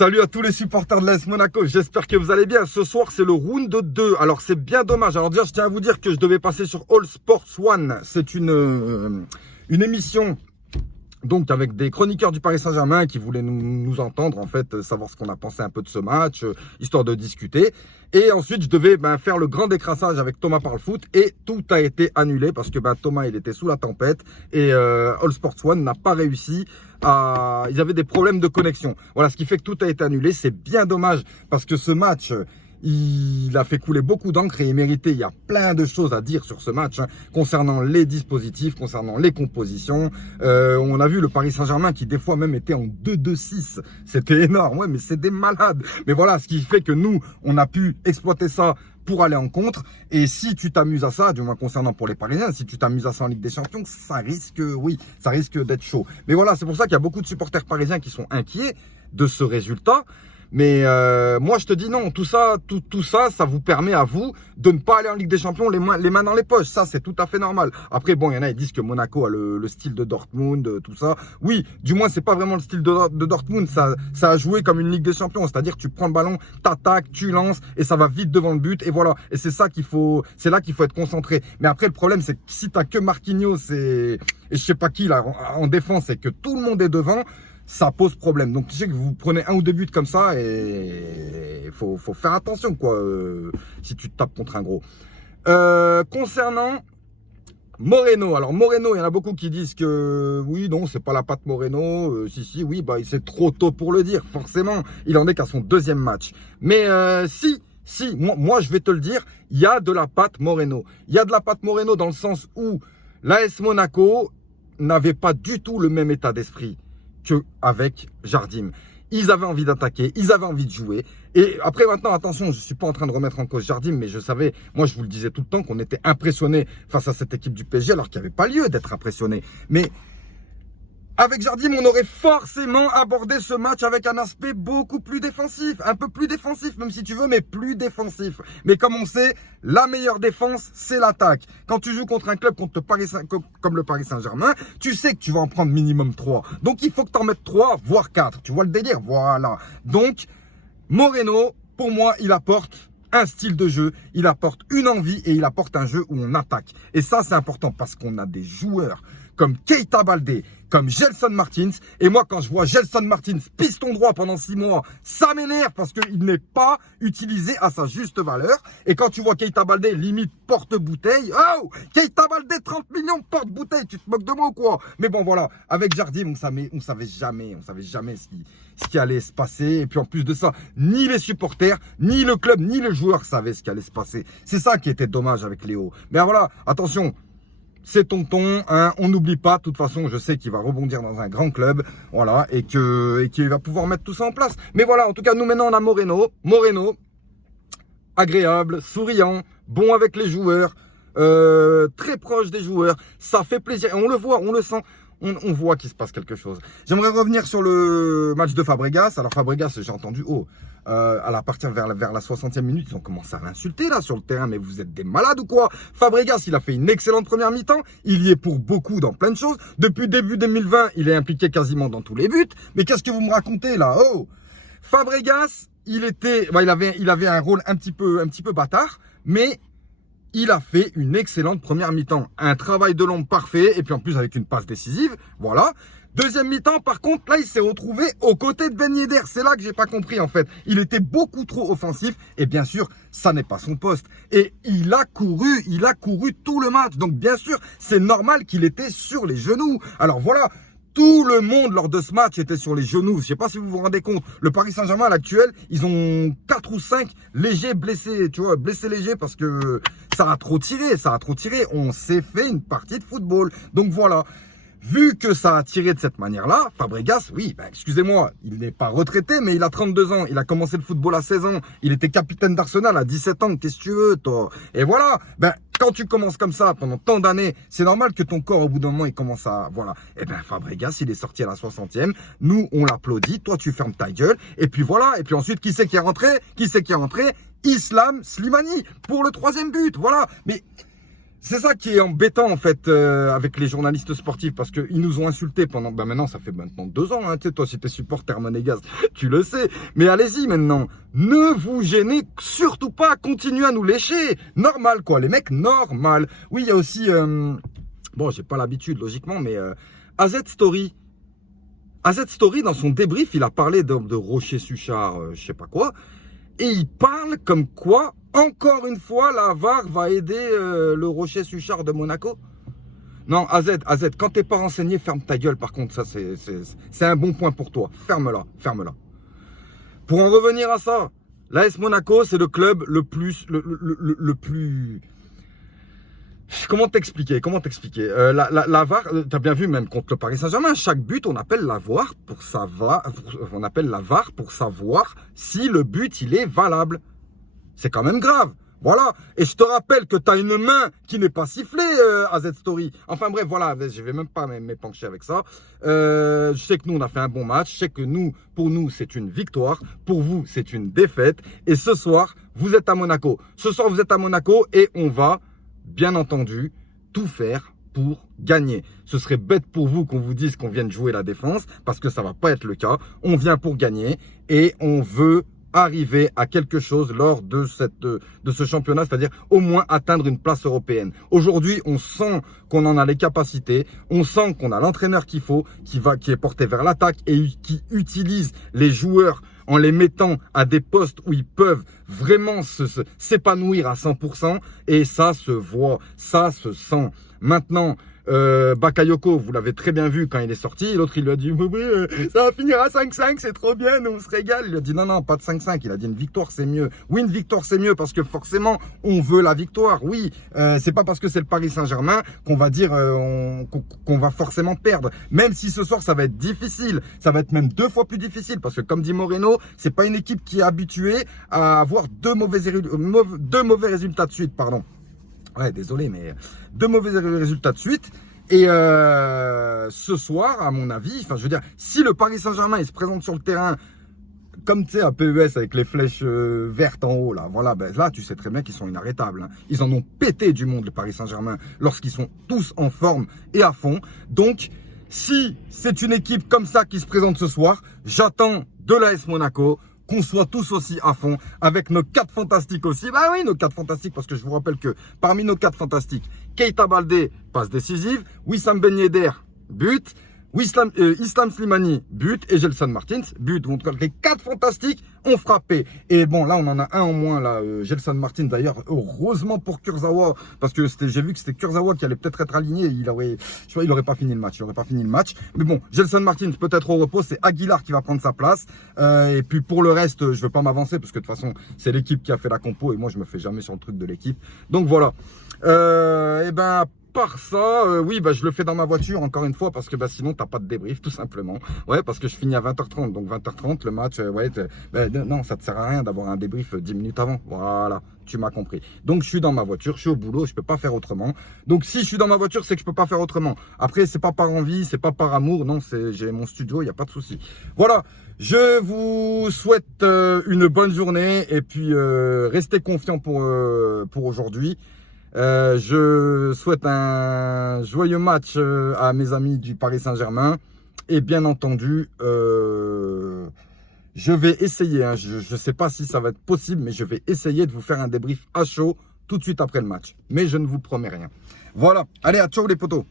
Salut à tous les supporters de l'AS Monaco, j'espère que vous allez bien. Ce soir, c'est le round 2. Alors, c'est bien dommage. Alors déjà, je tiens à vous dire que je devais passer sur All Sports One. C'est une émission donc avec des chroniqueurs du Paris Saint-Germain qui voulaient nous entendre, en fait, savoir ce qu'on a pensé un peu de ce match, histoire de discuter. Et ensuite, je devais faire le grand décrassage avec Thomas Parle Foot et tout a été annulé parce que Thomas, il était sous la tempête et All Sports One n'a pas réussi à... Ils avaient des problèmes de connexion. Voilà, ce qui fait que tout a été annulé. C'est bien dommage parce que ce match... il a fait couler beaucoup d'encre et il méritait. Il y a plein de choses à dire sur ce match concernant les dispositifs, concernant les compositions. On a vu le Paris Saint-Germain qui des fois même était en 2-2-6. C'était énorme, ouais, mais c'est des malades. Mais voilà, ce qui fait que nous, on a pu exploiter ça pour aller en contre. Et si tu t'amuses à ça, du moins concernant pour les Parisiens, si tu t'amuses à ça en Ligue des Champions, ça risque d'être chaud. Mais voilà, c'est pour ça qu'il y a beaucoup de supporters parisiens qui sont inquiets de ce résultat. Mais moi, je te dis non, tout ça, ça vous permet à vous de ne pas aller en Ligue des Champions les mains dans les poches. Ça, c'est tout à fait normal. Après, bon, il y en a, ils disent que Monaco a le style de Dortmund, tout ça. Oui, du moins, c'est pas vraiment le style de Dortmund. Ça a joué comme une Ligue des Champions. C'est-à-dire, tu prends le ballon, t'attaques, tu lances et ça va vite devant le but. Et voilà. Et c'est là qu'il faut être concentré. Mais après, le problème, c'est que si t'as que Marquinhos et je sais pas qui là en défense et que tout le monde est devant, ça pose problème. Donc, tu sais que vous prenez un ou deux buts comme ça et il faut faire attention, quoi, si tu te tapes contre un gros. Concernant Moreno. Alors, Moreno, il y en a beaucoup qui disent que oui, non, c'est pas la patte Moreno. Si, oui, c'est trop tôt pour le dire. Forcément, il en est qu'à son deuxième match. Mais si, moi, je vais te le dire, il y a de la patte Moreno. Il y a de la patte Moreno dans le sens où l'AS Monaco n'avait pas du tout le même état d'esprit qu'avec Jardim. Ils avaient envie d'attaquer, ils avaient envie de jouer. Et après, maintenant, attention, je ne suis pas en train de remettre en cause Jardim, mais je savais, moi je vous le disais tout le temps, qu'on était impressionné face à cette équipe du PSG, alors qu'il n'y avait pas lieu d'être impressionné. Mais avec Jardim, on aurait forcément abordé ce match avec un aspect beaucoup plus défensif. Un peu plus défensif, même si tu veux, mais plus défensif. Mais comme on sait, la meilleure défense, c'est l'attaque. Quand tu joues contre un club comme le Paris Saint-Germain, tu sais que tu vas en prendre minimum 3. Donc, il faut que tu en mettes 3, voire 4. Tu vois le délire? Voilà. Donc, Moreno, pour moi, il apporte un style de jeu, il apporte une envie et il apporte un jeu où on attaque. Et ça, c'est important parce qu'on a des joueurs comme Keita Baldé, comme Gelson Martins. Et moi, quand je vois Gelson Martins piston droit pendant 6 mois, ça m'énerve parce qu'il n'est pas utilisé à sa juste valeur. Et quand tu vois Keita Baldé limite porte-bouteille, oh, Keita Baldé 30 millions porte-bouteille, tu te moques de moi ou quoi? Mais bon, voilà, avec Jardim, on savait jamais ce qui allait se passer. Et puis en plus de ça, ni les supporters, ni le club, ni le joueur savaient ce qui allait se passer. C'est ça qui était dommage avec Léo. Mais voilà, attention. C'est tonton, hein, on n'oublie pas, de toute façon, je sais qu'il va rebondir dans un grand club, voilà, et qu'il va pouvoir mettre tout ça en place. Mais voilà, en tout cas, nous maintenant, on a Moreno, agréable, souriant, bon avec les joueurs, très proche des joueurs, ça fait plaisir, et on le voit, on le sent. On voit qu'il se passe quelque chose. J'aimerais revenir sur le match de Fabregas. Alors Fabregas, j'ai entendu, à la partir vers la 60e minute, ils ont commencé à l'insulter là sur le terrain. Mais vous êtes des malades ou quoi? Fabregas, il a fait une excellente première mi-temps. Il y est pour beaucoup dans plein de choses. Depuis début 2020, il est impliqué quasiment dans tous les buts. Mais qu'est-ce que vous me racontez là? Fabregas, il avait un rôle un petit peu bâtard, mais il a fait une excellente première mi-temps. Un travail de l'ombre parfait. Et puis en plus avec une passe décisive. Voilà. Deuxième mi-temps, par contre, là, il s'est retrouvé aux côtés de Ben Yedder. C'est là que j'ai pas compris, en fait. Il était beaucoup trop offensif. Et bien sûr, ça n'est pas son poste. Et il a couru tout le match. Donc bien sûr, c'est normal qu'il était sur les genoux. Alors voilà. Tout le monde lors de ce match était sur les genoux. Je ne sais pas si vous vous rendez compte. Le Paris Saint-Germain, à l'actuel, ils ont 4 ou 5 légers blessés. Tu vois, blessés légers parce que ça a trop tiré. On s'est fait une partie de football. Donc voilà. Vu que ça a tiré de cette manière-là, Fabregas, oui, excusez-moi, il n'est pas retraité, mais il a 32 ans. Il a commencé le football à 16 ans. Il était capitaine d'Arsenal à 17 ans. Qu'est-ce que tu veux, toi? Et voilà. Quand tu commences comme ça pendant tant d'années, c'est normal que ton corps, au bout d'un moment, il commence à... Voilà. Fabregas, il est sorti à la 60e. Nous, on l'applaudit. Toi, tu fermes ta gueule. Et puis voilà. Et puis ensuite, qui c'est qui est rentré? Islam Slimani pour le 3e but. Voilà. Mais C'est ça qui est embêtant en fait avec les journalistes sportifs parce qu'ils nous ont insultés pendant... maintenant ça fait maintenant 2 ans, hein, tu sais, toi si t'es supporter monégasque, tu le sais. Mais allez-y maintenant, ne vous gênez surtout pas, continuez à nous lécher. Normal quoi, les mecs, normal. Oui, il y a aussi... bon, j'ai pas l'habitude logiquement, mais AZ Story. AZ Story, dans son débrief, il a parlé de Rocher Suchard, je sais pas quoi. Et il parle comme quoi, encore une fois, la VAR va aider le Rocher Suchard de Monaco. Non, AZ, quand t'es pas renseigné, ferme ta gueule. Par contre, ça, c'est un bon point pour toi. Ferme-la, ferme-la. Pour en revenir à ça, l'AS Monaco, c'est le club le plus... le plus... Comment t'expliquer la VAR, t'as bien vu même contre le Paris Saint-Germain, chaque but on appelle la VAR pour savoir, si le but il est valable. C'est quand même grave. Voilà. Et je te rappelle que tu as une main qui n'est pas sifflée, AZ Story. Enfin bref, voilà, je vais même pas m'épancher avec ça. Je sais que nous, on a fait un bon match. Je sais que pour nous, c'est une victoire. Pour vous, c'est une défaite. Et ce soir, vous êtes à Monaco. Ce soir, vous êtes à Monaco et on va, bien entendu, tout faire pour gagner. Ce serait bête pour vous qu'on vous dise qu'on vienne jouer la défense parce que ça va pas être le cas. On vient pour gagner et on veut arriver à quelque chose lors de ce championnat, c'est-à-dire au moins atteindre une place européenne. Aujourd'hui, on sent qu'on en a les capacités, on sent qu'on a l'entraîneur qu'il faut, qui est porté vers l'attaque et qui utilise les joueurs en les mettant à des postes où ils peuvent vraiment s'épanouir à 100%, et ça se voit, ça se sent. Maintenant, Bakayoko, vous l'avez très bien vu quand il est sorti, l'autre il lui a dit ça va finir à 5-5, c'est trop bien, nous on se régale. Il lui a dit non, pas de 5-5, il a dit une victoire c'est mieux. Oui, une victoire c'est mieux parce que forcément on veut la victoire, oui, c'est pas parce que c'est le Paris Saint-Germain qu'on va dire qu'on va forcément perdre, même si ce soir ça va être difficile, ça va être même 2 fois plus difficile parce que comme dit Moreno, c'est pas une équipe qui est habituée à avoir deux mauvais résultats de suite, pardon. Ouais, désolé, mais 2 mauvais résultats de suite. Et ce soir, à mon avis, enfin, je veux dire, si le Paris Saint-Germain il se présente sur le terrain comme tu sais à PES avec les flèches vertes en haut là, voilà, ben là tu sais très bien qu'ils sont inarrêtables. Hein. Ils en ont pété du monde le Paris Saint-Germain lorsqu'ils sont tous en forme et à fond. Donc, si c'est une équipe comme ça qui se présente ce soir, j'attends de l'AS Monaco qu'on soit tous aussi à fond, avec nos 4 fantastiques aussi. Bah oui, nos 4 fantastiques, parce que je vous rappelle que parmi nos 4 fantastiques, Keita Baldé, passe décisive, Wissam Ben Yedder, but, Islam Slimani, but, et Gelson Martins, but. Donc les 4 fantastiques ont frappé. Et bon, là, on en a un en moins, là, Gelson Martins, d'ailleurs, heureusement pour Kurzawa, parce que j'ai vu que c'était Kurzawa qui allait peut-être être aligné, il aurait pas fini le match, Mais bon, Gelson Martins, peut-être au repos, c'est Aguilar qui va prendre sa place. Et puis pour le reste, je veux pas m'avancer, parce que de toute façon, c'est l'équipe qui a fait la compo, et moi, je me fais jamais sur le truc de l'équipe. Donc voilà. Et ben, par ça, oui, bah, je le fais dans ma voiture encore une fois parce que bah, sinon t'as pas de débrief tout simplement. Ouais, parce que je finis à 20h30, donc 20h30 le match, non, ça te sert à rien d'avoir un débrief 10 minutes avant. Voilà, tu m'as compris. Donc je suis dans ma voiture, je suis au boulot, je peux pas faire autrement. Donc si je suis dans ma voiture, c'est que je peux pas faire autrement. Après, c'est pas par envie, c'est pas par amour, non, j'ai mon studio, il y a pas de souci. Voilà. Je vous souhaite une bonne journée et puis restez confiants pour aujourd'hui. Je souhaite un joyeux match à mes amis du Paris Saint-Germain. Et bien entendu, je vais essayer, hein, je ne sais pas si ça va être possible, mais je vais essayer de vous faire un débrief à chaud tout de suite après le match. Mais je ne vous promets rien. Voilà, allez, à ciao les potos.